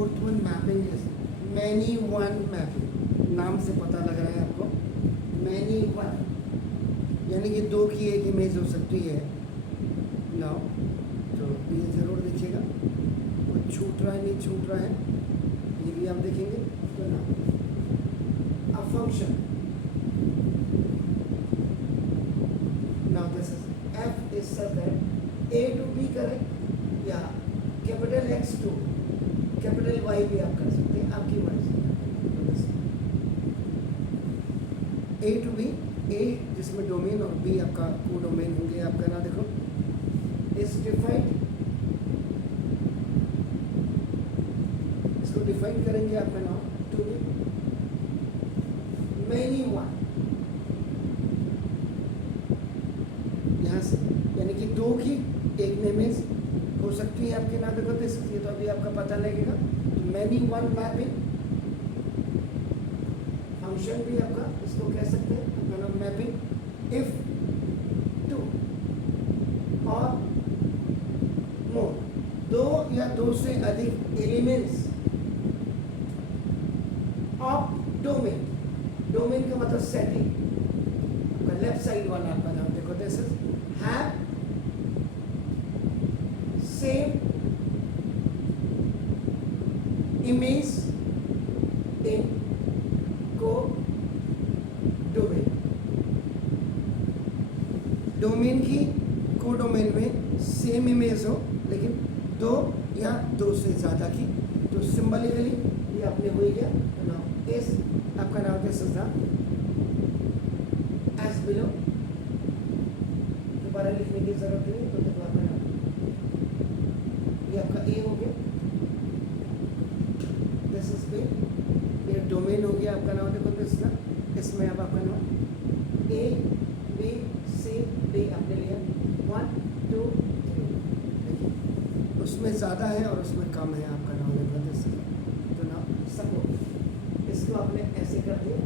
Fourth one mapping is many one mapping. नाम से पता लग रहा है आपको, मैनी वन यानी कि दो की एक इमेज हो सकती है। नाउ तो ये ज़रूर देखिएगा, कुछ छूट रहा है नहीं छूट रहा है, ये भी आप देखेंगे। तो ना a function, now this is F is such that A to B correct या capital X to capital Y भी आप कर सकते हैं, आपकी मर्जी। ए टू बी, ए जिसमें डोमेन और बी आपका को डोमेन होंगे। आपका ना देखो इस डिफाइंड, इसको डिफाइन करेंगे आपका नाम टू बी मैनी वन, यहाँ से यानी कि दो की एक इमेज हो सकती है आपके ना देखो। ये तो अभी आपका पता लगेगा। मैनी वन मैपिंग फंक्शन भी आपका इसको कह सकते हैं आपका नाम मैपिंग इफ टू और मोर, दो या दो से अधिक एलिमेंट्स ऑफ डोमेन, डोमेन का मतलब सेटिंग, आपका लेफ्ट साइड वाला आपका नाम देखो this is have same image in को डोमेन, डोमेन की को डोमेन में सेम इमेज हो लेकिन दो या दो से ज़्यादा की। तो सिंबलिकली ये आपने हो ही गया। तो नाउ इस आपका नाम this is the as below, दोबारा लिखने की जरूरत नहीं। तो देखो आपका नाम ये आपका ए हो गया, दिस इज बी, ये डोमेन हो गया आपका नाम देखो दिस ना। इसमें अब आपका नाम ए बी सी डी आपने लिया 1 2 3, देखिए उसमें ज़्यादा है और उसमें कम है आपका नाम देखो दिस। तो ना सपोज इसको आपने ऐसे कर दिया,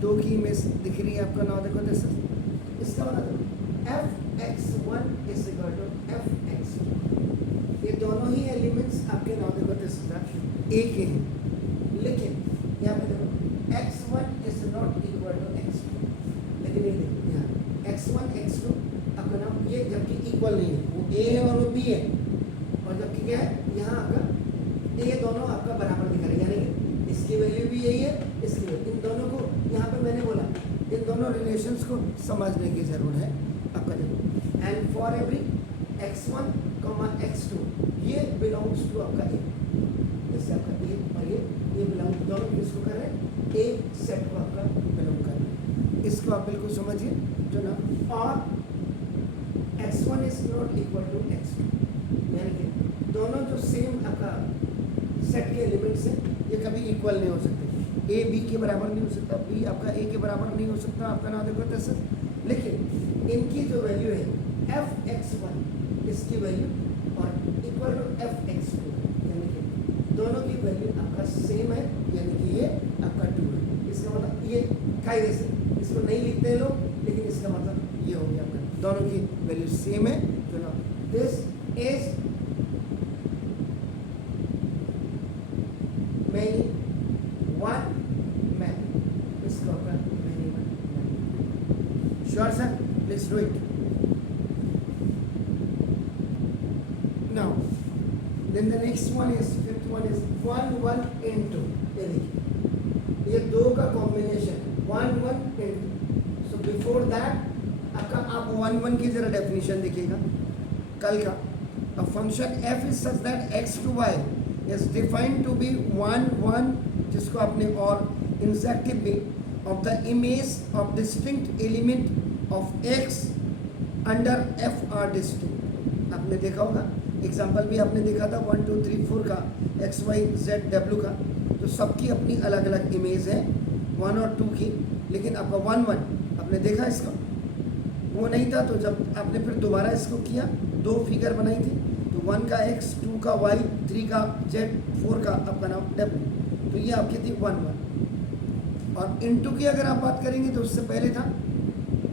दो की इमेज दिख रही है आपका नाम देखो दिस। इसका मतलब f x one is equal to f x two, ये दोनों ही एलिमेंट्स आपके नाम देखो दिस ए के हैं, लेकिन यहाँ पे देखो x one is not equal to x two, लेकिन ये देखो यहाँ एक्स वन एक्स टू आपका नाम ये जबकि इक्वल नहीं है, वो ए है और वो बी है, और जबकि क्या है यहाँ आपका ये दोनों आपका बराबर दिख रहा है, यानी इसकी वैल्यू भी यही है, इसकी वैल्यू, इन दोनों को यहाँ पे मैंने बोला इन दोनों रिलेशंस को समझने की जरूरत है आपका। देखो and for every x1, x2 ये बिलोंग्स टू आपका ए, जैसे आपका ए और ये बिलोंग दोनों किसको कर रहे हैं, ए सेट को आपका बिलोंग कर रहे हैं। इसको आप बिल्कुल समझिए जो ना, और x1 is not equal to x2, यानी कि दोनों जो सेम आपका सेट के एलिमेंट्स हैं ये कभी इक्वल नहीं हो सकते। ए बी के बराबर नहीं हो सकता, बी आपका ए के बराबर नहीं हो सकता आपका नाम देखो तैसे। लेकिन इनकी जो वैल्यू है एफ एक्स वन, इसकी वैल्यू और equal to f x two, यानी कि दोनों की वैल्यू आपका सेम है, यानी कि ये आपका 2 है। इसका मतलब ये कायदे से इसको नहीं लिखते हैं लोग, लेकिन इसका मतलब ये हो गया आपका दोनों की वैल्यू सेम है। तो ना this is many one mapping, इसको आपका many one mapping. Sure sir, please do it now. Then the next one is fifth one is 1 1 into, ये देखिए ये दो का combination 1 1 into। So before that आपका आप 1 1 की जरा डेफिनेशन देखिएगा कल का। A function f is such that x to y is defined to be 1 1, जिसको आपने और इंजेक्टिव में of the image of distinct element of x under f are distinct। आपने देखा होगा एग्जाम्पल भी आपने देखा था 1 2 3 4 का x y z w का, तो सबकी अपनी अलग अलग इमेज है 1 और 2 की। लेकिन आपका 1 1 आपने देखा इसका वो नहीं था, तो जब आपने फिर दोबारा इसको किया दो फिगर बनाई थी, तो 1 का x 2 का y 3 का z 4 का आपका नाम w, तो ये आपकी थी 1 1। और इनटू की अगर आप बात करेंगे तो उससे पहले था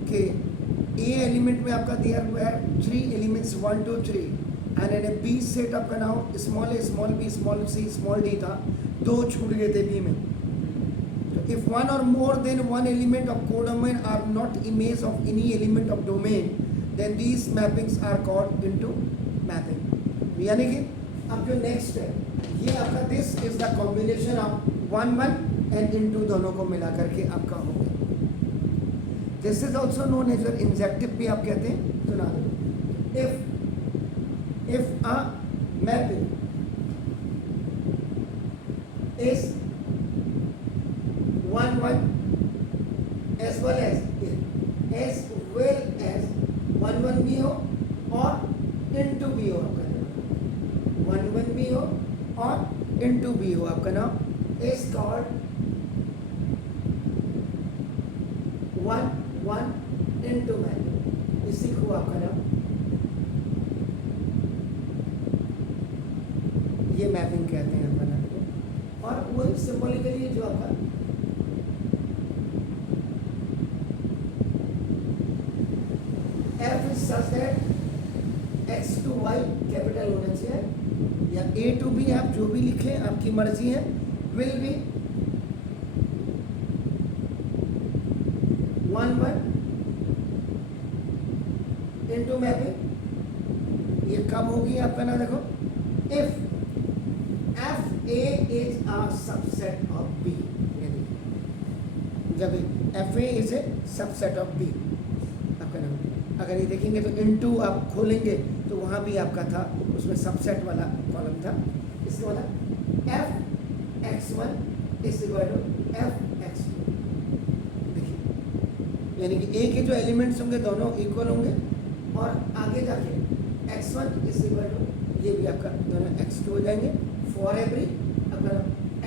कि ए एलिमेंट में आपका दिया हुआ है 3 elements 1 2 3 and in A B set आपका नाम small a small b small c small d था, 2 छूट गए थे बी में. तो if one or more than one element of codomain are not image of any element of domain then these mappings are called into mapping. यानी कि अब जो नेक्स्ट है ये आपका this is the combination of 1 1 and into दोनों को मिला करके आपका हो गया. This is also known as injective भी आप कहते हैं. सुना दो. If a mapping is 1 1 as well as 1 1 भी हो और इनटू भी हो आपका नाम 1 1 भी हो और इनटू भी हो आपका नाम is called 1 1 into मैपिंग. इसी को आपका नाम ये मैपिंग कहते हैं आपका नाम. और वही सिंबॉलिकली जो आपका f is such that x to y capital होना चाहिए या a to b आप जो भी लिखें आपकी मर्जी है. will be 1 1 into mapping. ये कब होगी आपका ना देखो if fa is a subset of b. जब fa is a subset of b आपका नाम. अगर ये देखेंगे तो इनटू आप खोलेंगे तो वहाँ भी आपका था उसमें सबसेट वाला कॉलम था. इसके बाद f x1 is equal to f x2. देखिए यानी कि a के जो एलिमेंट्स होंगे दोनों इक्वल होंगे और आगे जाके x1 इज इक्वल टू ये भी आपका दोनों x2 हो जाएंगे. फॉर एवरी अगर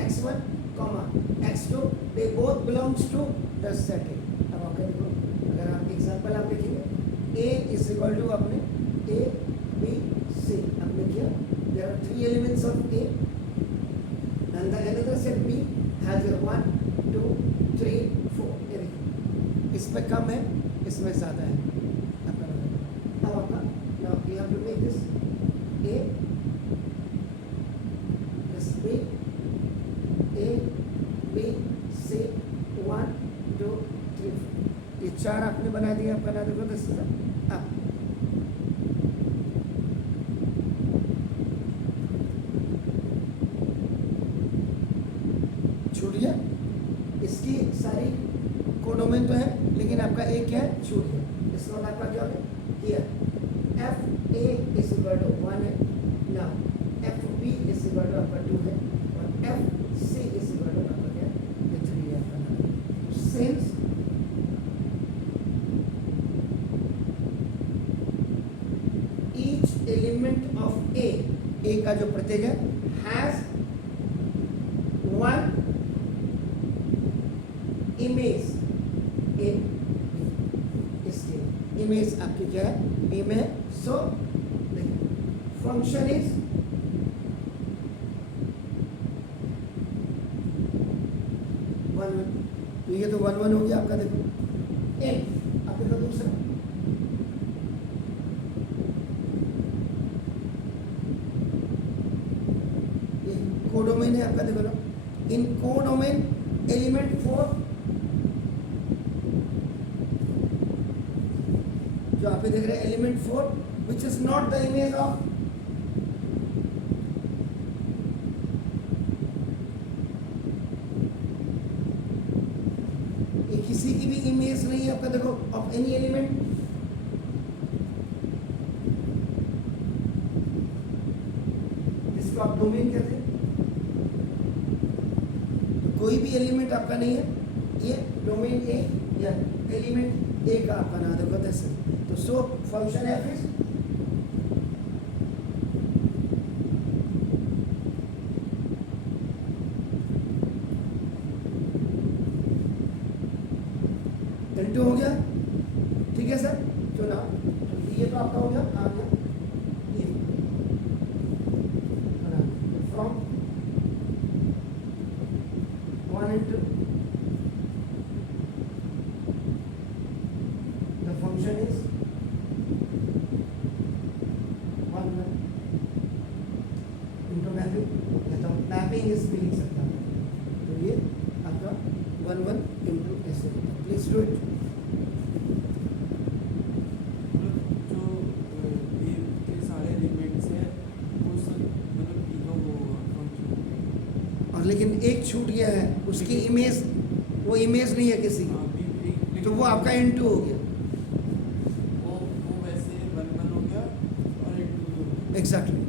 x1 comma x2 they both belongs to the set A. अब आपका देखो अगर आप एग्जांपल आप देखेंगे A इज इक्वल टू आपने A B C आपने किया. There are 3 elements of A and the another set B has 1 2 3 4. ये देखिए इसमें कम है इसमें ज़्यादा है आपका. अब आपका now we have to make this A this B A B C 1 2 3 4. ये 4 आपने बना दिया आपका ना. देखो दिस अब छूट गया. इसकी सारी कोडोमेन तो है लेकिन आपका एक क्या है छूट गया. इसका मतलब आपका क्या हो गया here f A is equal to 1 है. Now f B is equal to आपका 2 है और f C is equal to आपका क्या है 3 है आपका. Since each element of A का जो प्रत्यय है हैज 1 इमेज इन इसके इमेज आपकी क्या है बी में है. So function is one. तो ये तो 1 1 हो गया आपका. देखो इन अब देखो दूसरा ये कोडोमेन है आपका. देखो ना इन कोडोमेन एलिमेंट 4 जो आप देख रहे हैं element 4 which is not the image of ये किसी की भी इमेज नहीं है आपका. देखो ऑफ एनी एलिमेंट. इसको आप डोमेन कहते हैं. कोई भी एलिमेंट आपका नहीं है. ये डोमेन ए या एलिमेंट ए का आपका नाम देखो दिस. तो so function F is into हो गया. ठीक है सर. जो ना ये तो आपका हो गया आ गया ये from 1 into the function function is 1 1 into mapping, या तो मैपिंग इज भी लिख सकता हूँ, तो ये आपका 1 1 इनटू ऐसे, प्लीज डू इट। जो ये के सारे एलिमेंट्स है वो सब मतलब पी का वो फंक्शन। और लेकिन एक छूट गया है, उसकी इमेज, वो इमेज नहीं है किसी की, तो वो आपका N2 हो गया। वो वैसे 1 1 हो गया और 2 हो गया। एग्जैक्टली